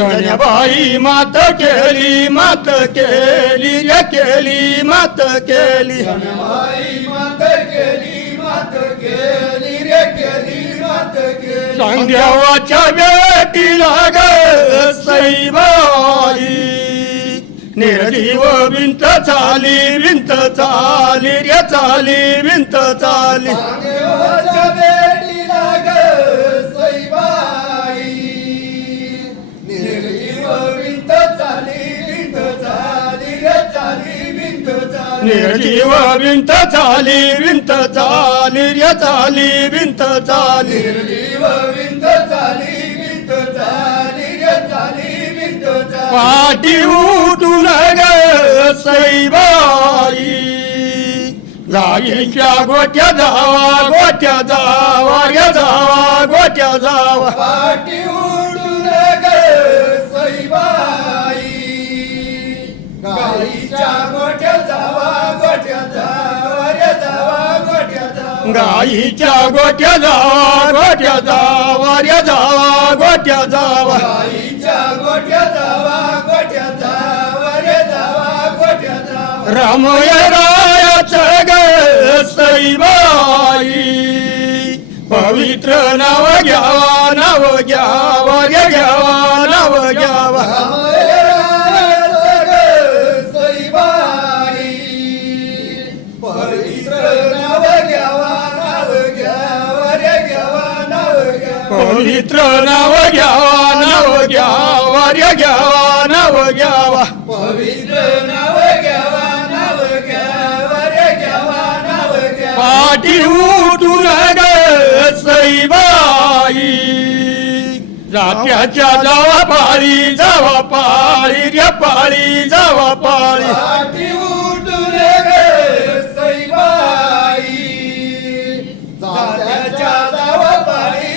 धन्यबाई मात केली रे केली मात केली धन्यबाई मात केली रे केली चांगदेवाच्या बेटीला ग सईबाई निर्जीव विंत चाली रे चाली विंत चाली देवाच्या बेटीला ग सईबाई निर्जीव विंत चाली रे चाली विंत चाली निर्जीव विंत चाली रे चाली विंत चाली निर्जीव विंत चाली रे चाली विंत चाली पाठी उठून ग सईबाई जाईच्या गोट्या जावा रे जावा गोट्या जावा पाठी उडून ग सईबाई गाईच्या गोट्या जावा रे जावा गोट्या जावा गाईच्या गोट्या जावा रे जावा गोट्या जावा गाईच्या गोट्या जावा रे जावा गोट्या जावा रामय रायाचं ग सईबाई पवित्र नाव घ्यावा रे घ्यावा नाव घ्यावा सईबाई पवित्र नाव घ्यावा रे घ्यावा नाव घ्यावा पवित्र नाव घ्यावा रे घ्यावा नाव घ्यावा पवित्र नाव घ्यावा रे घ्यावा नाव घ्यावा पाठी उठून ग सईबाई जात्याच्या जावा पाळी रे पाळी जावा पाळी पाठी उठून ग सईबाई जात्याच्या जावा पाळी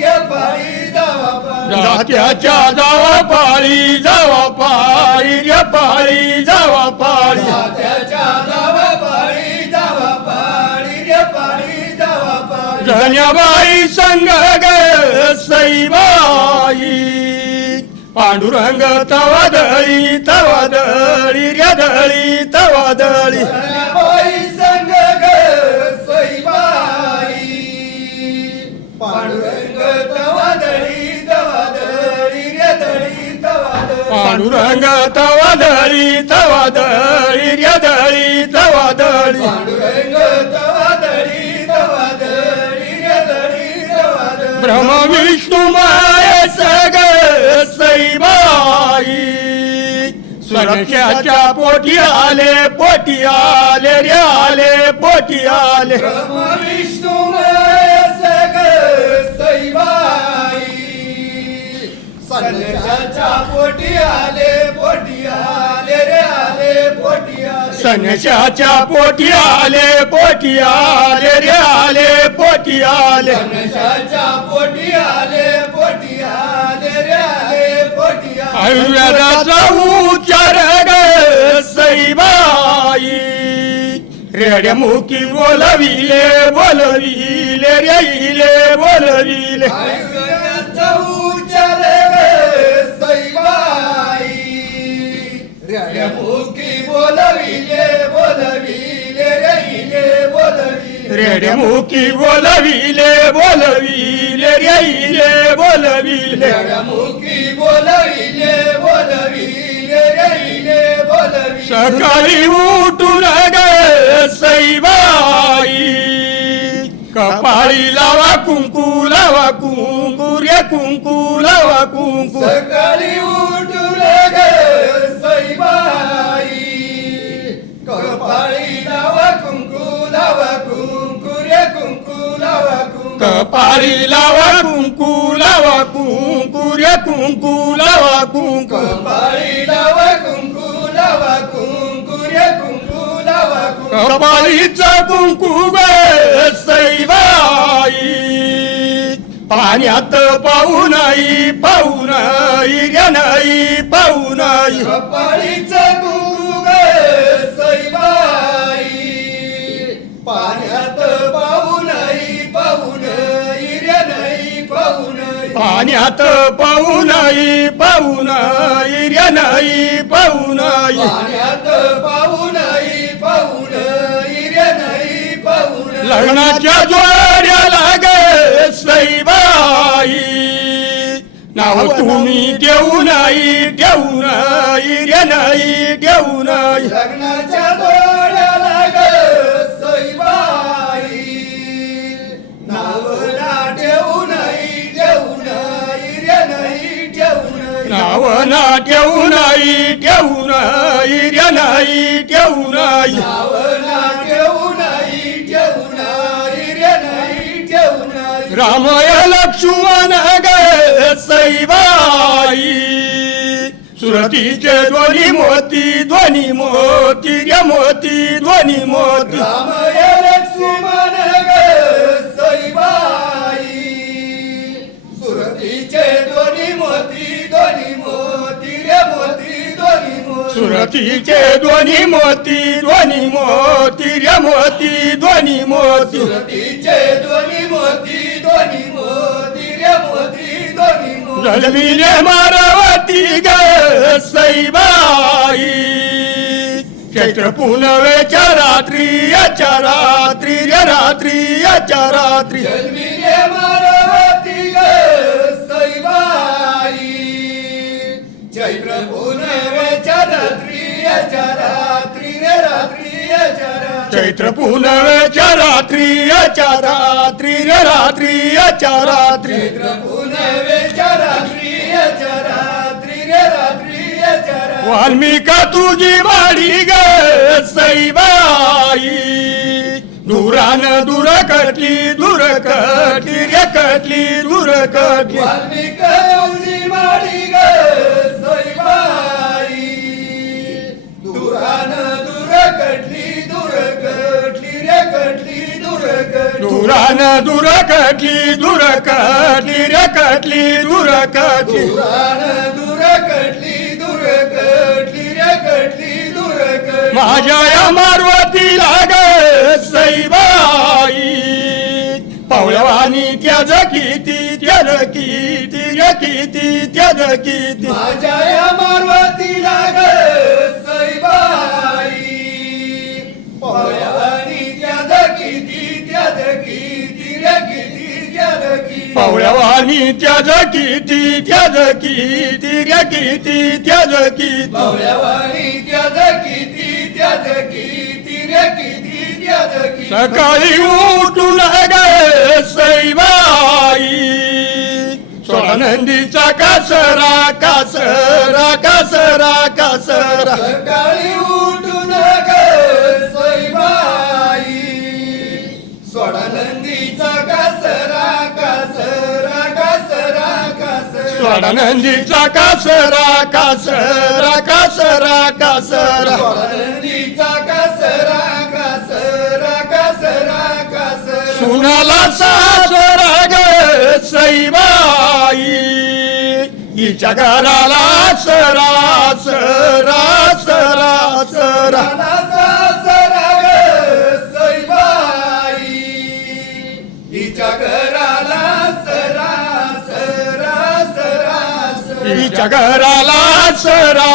रे पाळी जावा पाळी जात्याच्या जावा पाळी रे पाळी जावा पाळी जात्याच्या जावा पाळी रे पाळी जावा पाळी धन्यबाई संग ग सईबाई पांडुरंग तवा दळी रे तवा दळी धन्यबाई संग ग सईबाई पांडुरंग तवा दळी रे तवा दळी पांडुरंग तवा दळी रे तवा दळी पांडुरंग तवा दळी रे तवा दळी ब्रह्म विष्णू महेश ग सईबाई सुरक्षाच्या पोटी आले रे पोटी आले ब्रह्म विष्णू महेश ग सईबाई संन्याशाच्या पोटी आले रे पोटी आले संन्याशाच्या पोटी आले रे पोटी आले संन्याशाच्या पोटी आले रे पोटी आले आयुर्वेदाचा उच्चार ग सईबाई रेड्यामुखी बोलविले रे बोलविले आयुर्वेदाचा उच्चार ग सईबाई रेड्यामुखी बोलविले रे बोलविले रेड्यामुखी बोलविले रे बोलविले रेड्यामुखी बोलविले रे बोलविले सकाळी उठून ग सईबाई कपाळी लावा कुंकू रे कुंकू लावा कुंकू सकाळी उठून ग सईबाई कपाळी लावा कुंकू रे कुंकू लावा कुंकू कपाळी लावा कुंकू रे कुंकू लावा कुंकू कपाळी लावा कुंकू रे कुंकू लावा कुंकू कपाळीचा कुंकू ग सईबाई पाण्यात पाहू नाही रे नाही पाहू नाही कपाळीचं कुंकू ग सईबाई पाण्यात पाहू नाही रे नाही पाहू नाही पाण्यात पाहू नाही पाहू नाही रे नाही पाहू नाही पाण्यात पाहू नाही पाहून हिरे नाही पाहून लग्नाच्या जोड्याला गे सईबाई नाव तुम्ही देऊ नाही रे नाही देऊ नाही लग्नाच्या डोळ्याला ग सईबाई नाव ना ठेवू नाही रे नाही ठेवू नाही नाव ना देऊ नाही रे नाही देऊ नाही नाव ना ठेवू नाही रे नाही ठेवू नाही रामय लक्ष्मण गे सईबाई सुरतीचे दोन्ही मोती रे मोती दोन्ही मोती रामय लक्ष्मण ग सईबाई सुरतीचे दोन्ही मोती रे मोती दोन्ही मोती सुरतीचे दोन्ही मोती रे मोती दोन्ही मोती सुरतीचे दोन्ही मोती रे मोती दोन्ही मोती जलमिले मारावती ग सईबाई चैत्र पुनवेच्या रात्री रे रात्री जन्मिले मारवती ग सईबाई चैत्र पुनवेच्या रात्री रे रात्री चैत्र पुनवेच्या रात्री रे रात्री चैत्र पुनवेच्या रात्री रे रात्री वाल्मिका तुझी वाडी ग सईबाई दुरान दूर कटली रे कटली वाल्मिक उजी माडी ग सईबाई दुरान दूर कटली रे कटली दुरान दूर कटली रे कटली दुरान दूर कटली रे कटली माझ्या या मारवतीला ग सईबाई पावळवानी त्याज किती रे किती माझ्या या मारवतीला ग सईबाई पवळ्यावानी त्याज किती रे किती पावळवानी त्याज किती रे किती पवळ्यावानी त्याज किती रे किती सकाळी उठून गे सईबाई सोळानंदीचा कासरा सकाळी उठून ग सईबाई सोडानंदीचा कासरा सोळानंदीचा कासरा सोडानंदीचा कासरा सुनाला सासरा ग सईबाई हिच्या घराला सरा नाना सासरा ग सईबाई हिच्या घराला हिच्या घराला सरा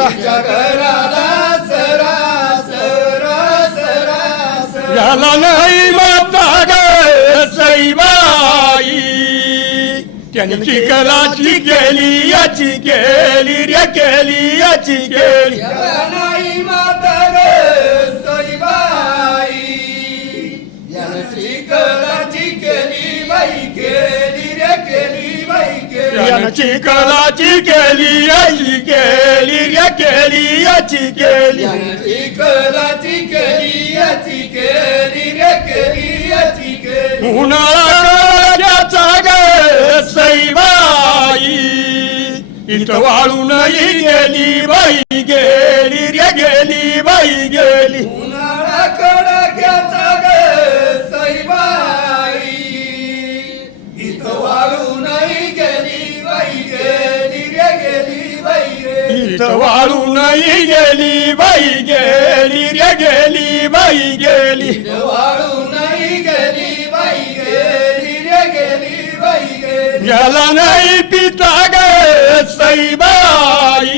हिच्या घराला याला नाही माता ग सईबाई त्याने चिखलाची केली रे केली नाही माता ग सईबाई यानं चिखलाची केली बाई केली यानं चिखलाची केली रे केली यानं चिखलाची केली रे केली उन्हाळा त्याचा ग सईबाई इथं वाळू नाही गेली बाई गेली उन्हाळा कडाक्याचा ग सईबाई इथं वाळू नाही गेली बाई इथं वाळू नाही गेली बाई गेली इथं वाळू नाही गेली बाई गेला नाही पिता ग सईबाई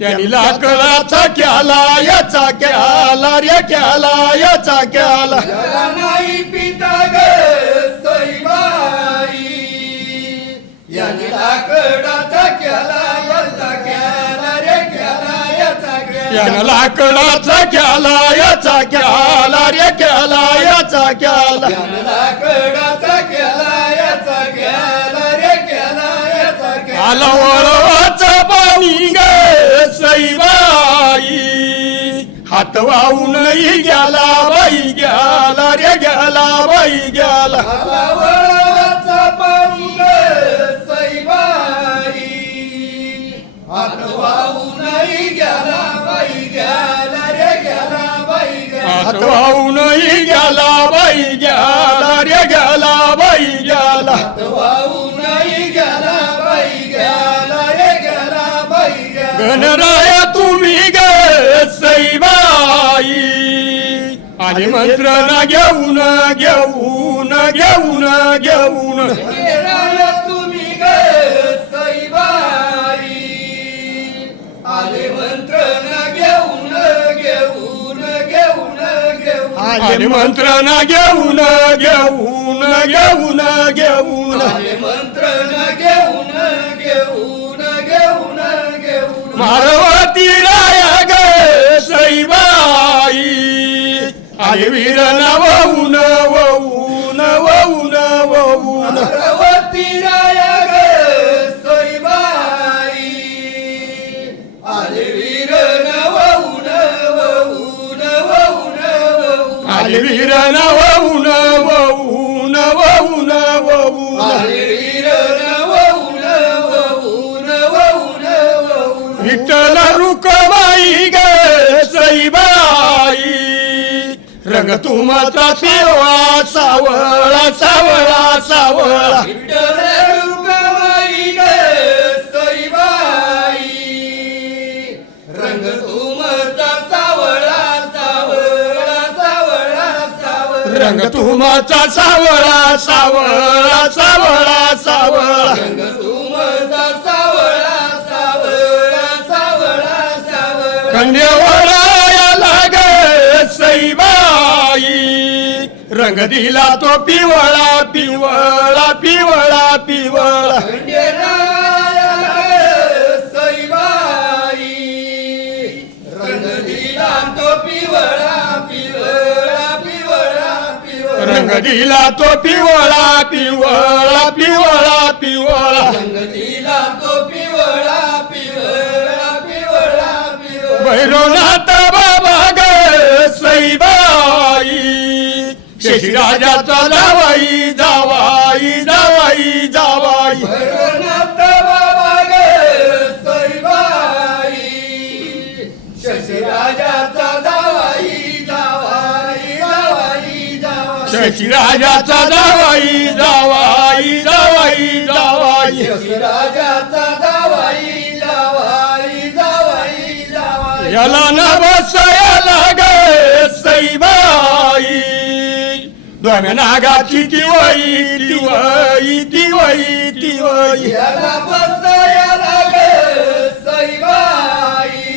त्यांनी लाकडाचा केला याचा केला रे केला याचा केला त्याला नाही पिता ग सईबाई यांनी लाकडाचा केला याचा केला रे केला याचा केला यानं लाकडाचा केला याचा केला रे केला याचा केला यानं लाकडाचा केला याचा केला रे केला याचा केला आला वळवाचा पाणी ग सईबाई हात वाहूनही गेला बाई गेला रे गेला बाई गेला आला वळवाचा पाणी ग सईबाई हात वाहूनही गेला बाई गेला रे गेला बाई गेला हात वाहूनही गेला बाई गेला रे गेला बाई गेला हात वाहूनही गेला बाई गेला रे गेला बाई गेला गणराया तुम्ही ग सईबाई आणि मंत्र ना घेऊन घेऊन घेऊन घेऊन राया तुम्ही ग सईबाई आले मंत्र न घेऊन घेऊन घेऊन घेऊन आणि मंत्र ना घेऊन घेऊन घेऊन घेऊन आले मंत्र न घेऊन घेऊन घेऊन घेऊन मारवती राया ग सईबाई आणि वीर वाहून वाहून वाहून वाहून पार्वती राया ग सईबाई आले वीर न वाहून वाहून वाहून वाहून आणि वीर वाहून वाहून वाहून वाहून आले वीर न वाहून वाहून वाहून वाहून विठ्ठल रुकमाई ग सईबाई रंग तुमचा पिवळा सावळा सावळा सावळा विठ्ठल रुक्माई ग सईबाई रंग तुमचा सावळा सावळा सावळा सावळा रंग तुमचा सावळा सावळा सावळा सावळा रंग तुमचा सावळा सावळा सावळा सावळा कन्यावरायाला ग सईबाई रंग दिला तो पिवळा पिवळा पिवळा पिवळा खंडेरायाला सईबाई रंग दिला तो पिवळा पिवळा पिवळा पिवळा रंग दिला तो पिवळा पिवळा पिवळा पिवळा रंग दिला तो पिवळा पिवळा पिवळा पिवळा भैरवनाथ बाबा ग सईबाई शेषराजाचा जावाई जावाई जावाई जावाई भैरवनाथ बाबा ग सईबाई शशिराजाचा जावाई जावाई जावाई जावाई शेषराजाचा जावाई जावाई जावाई जावाई शशिराजाचा जावाई जावाई जावाई जावाई याला ना बसायला ग सईबाई दोन नागाची दिवाई दिवाई दिवाई दिवाई याला बसायला ग सईबाई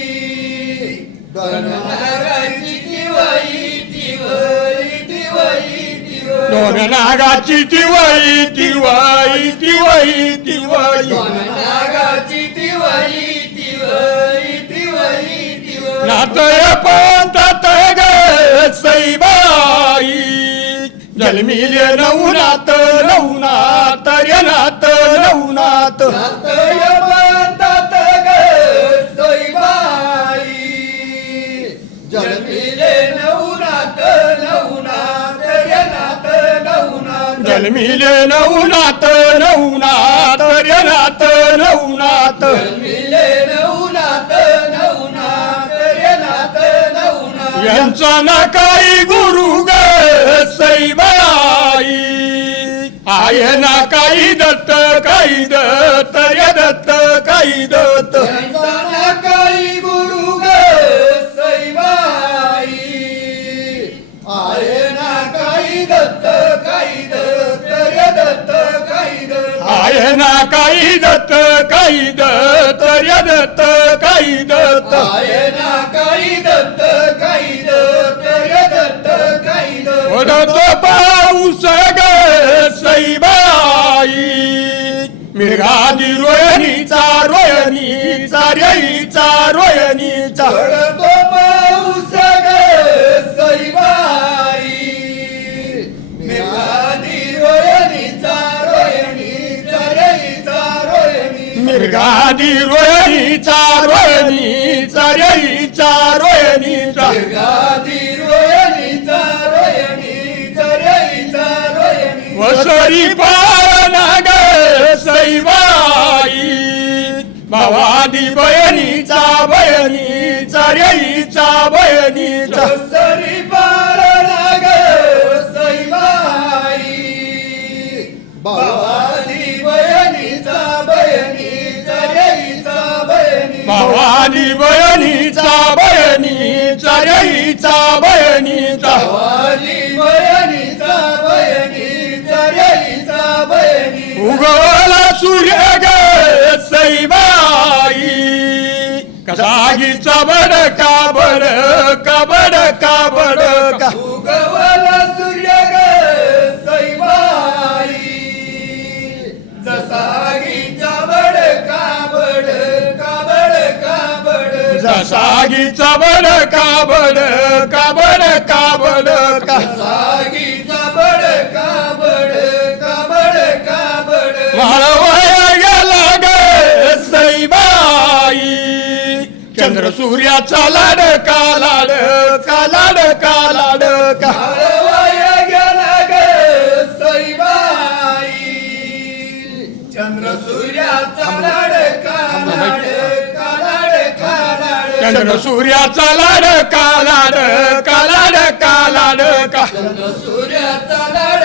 धननागाची दिवाई दिवाई दिवाई दिवाई दोन नागाची दिवाई दिवाई दिवाई दिवाई धननागाची दिवाई दिवाई दिवाई दिवाई नातय पंथात ग सईबाई जन्मिले नवनाथ नवनाथ रेनाथ नवनाथ नातय पंथात ग सईबाई जन्मिले नवनाथ नवनाथ रेनाथ नवनाथ जन्मिले नवनाथ नवनाथ रेनाथ नवनाथ जन्मिले नवनाथ नवनाथ रेनाथ नवनाथ यांचा ना काही गुरु ग सईबाई आहे ना काही दत्त काही दत्त रे दत्त काही दत्त यांचा काही गुरु ग सईबाई आहे ना काही दत्त काही दत्त रे दत्त काही दत्त ना काही दत्त काही दत्त रे दत्त काही दत्त आहे ना काही दत्त काही दत्त रे दत्त काही दत्त ओढत पाऊस ग सईबाई मिरगादी रोयनीचा रोयनीचा रेईचा रोयनीचा पडतो पाऊस ग सईबाई मेघादी रोयनीचा रोयनीचा रेईचा रोयनी मिरगादी रोयनीचा रोयनीचा रेईचा रोयनीचा मेघादी रोयनीचा रोयनीचा रेईचा रोयनी वसरी पाळना ग सईबाई भावादी बयनीचा बयनीचा रेईचा बयनीचा सरी पाळना ग सईबाई भावादी बयनीचा बयनीचा रेईचा बयनी भावादी बयनीचा बयनीचा रेईचा बयनीचा भावादी बयनीचा बयनीचा रेईचा बयनी उगवला सूर्य ग सईबाई कसागीचा बडका बडका बडका बडका उगवला सूर्य ग सईबाई जसा गीचा बडका बडका बडका बड जसागीचा बडका बडका बडका बडका जसा गीचा बडका बडका बडका बड माळवाया गेला ग सईबाई चंद्र सूर्याचा लाडका लाडका लाडका लाडका माळवाया गेला ग सईबाई चंद्र सूर्याचा लाडका लाडका लाडका लाडका चंद्र सूर्याचा लाडका लाडका लाडका लाडका चंद्र सूर्याचा लाडका